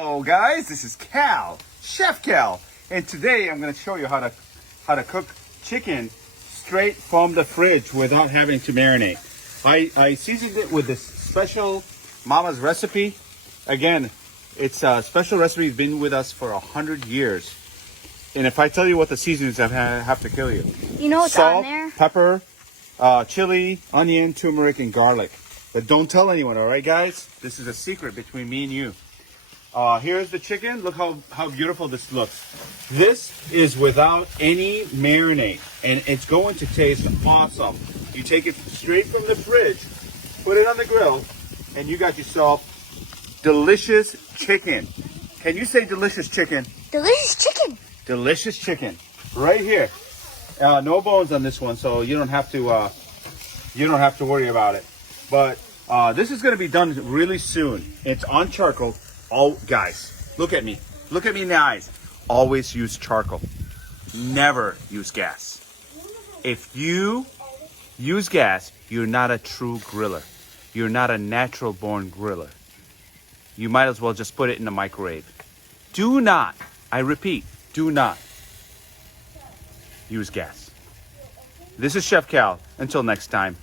Hello guys, this is Kal, Chef Kal, and today I'm going to show you how to cook chicken straight from the fridge without having to marinate. I seasoned it with this special Mama's recipe. Again, it's a special recipe. It's been with us for 100 years. And if I tell you what the seasonings, I have to kill you. You know what's Salt, on there? pepper, chili, onion, turmeric, and garlic. But don't tell anyone, all right, guys? This is a secret between me and you. Here's the chicken. Look how beautiful this looks. This is without any marinade, and it's going to taste awesome. You take it straight from the fridge, put it on the grill, and you got yourself delicious chicken. Can you say delicious chicken? Delicious chicken. Delicious chicken, right here. No bones on this one, so you don't have to worry about it. But this is going to be done really soon. It's on charcoal. Oh, guys, look at me. Look at me in the eyes. Always use charcoal. Never use gas. If you use gas, you're not a true griller. You're not a natural-born griller. You might as well just put it in the microwave. Do not, I repeat, do not use gas. This is Chef Kal. Until next time.